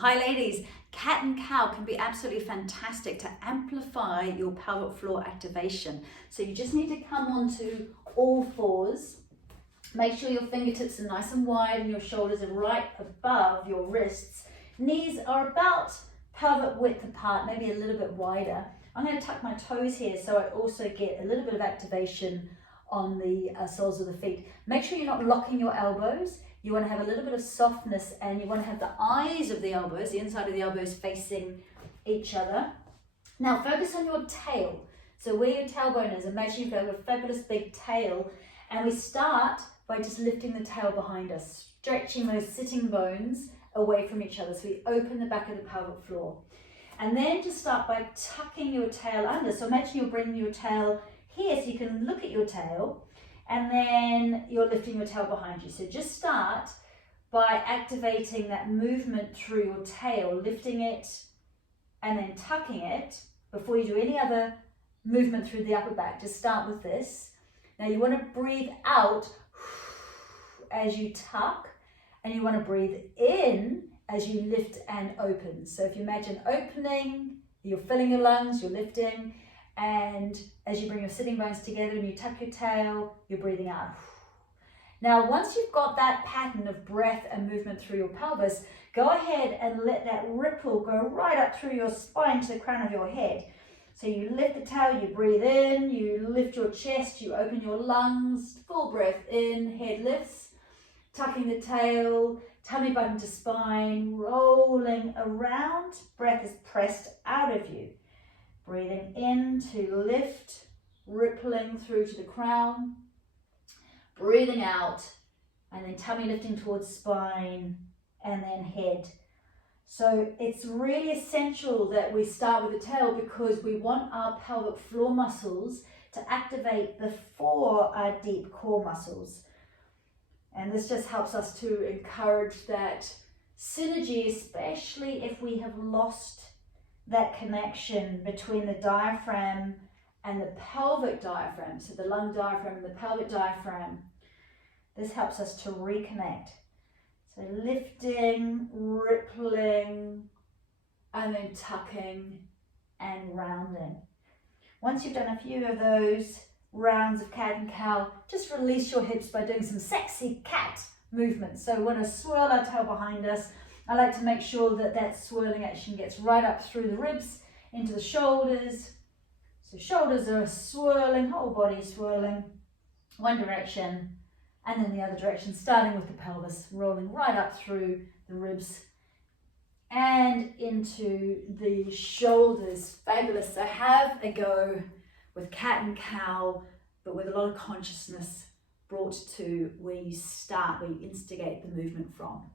Hi ladies, cat and cow can be absolutely fantastic to amplify your pelvic floor activation. So you just need to come onto all fours. Make sure your fingertips are nice and wide and your shoulders are right above your wrists. Knees are about pelvic width apart, maybe a little bit wider. I'm going to tuck my toes here so I also get a little bit of activation on the soles of the feet. Make sure you're not locking your elbows. You want to have a little bit of softness and you want to have the eyes of the elbows, the inside of the elbows facing each other. Now focus on your tail. So where your tailbone is, imagine you've got a fabulous big tail, and we start by just lifting the tail behind us, stretching those sitting bones away from each other. So we open the back of the pelvic floor. And then just start by tucking your tail under. So imagine you're bringing your tail here so you can look at your tail, and then you're lifting your tail behind you. So just start by activating that movement through your tail, lifting it and then tucking it before you do any other movement through the upper back. Just start with this. Now you want to breathe out as you tuck, and you want to breathe in as you lift and open. So if you imagine opening, you're filling your lungs, you're lifting, and as you bring your sitting bones together and you tuck your tail, you're breathing out. Now, once you've got that pattern of breath and movement through your pelvis, go ahead and let that ripple go right up through your spine to the crown of your head. So you lift the tail, you breathe in, you lift your chest, you open your lungs, full breath in, head lifts, tucking the tail, tummy button to spine, rolling around, breath is pressed out of you. Breathing in to lift, rippling through to the crown. Breathing out, and then tummy lifting towards spine, and then head. So it's really essential that we start with the tail because we want our pelvic floor muscles to activate before our deep core muscles. And this just helps us to encourage that synergy, especially if we have lost that connection between the diaphragm and the pelvic diaphragm, so the lung diaphragm and the pelvic diaphragm. This helps us to reconnect. So lifting, rippling, and then tucking and rounding. Once you've done a few of those rounds of cat and cow, just release your hips by doing some sexy cat movements. So we want to swirl our tail behind us. I like to make sure that that swirling action gets right up through the ribs, into the shoulders. So shoulders are swirling, whole body swirling, one direction and then the other direction, starting with the pelvis, rolling right up through the ribs and into the shoulders. Fabulous. So have a go with cat and cow, but with a lot of consciousness brought to where you start, where you instigate the movement from.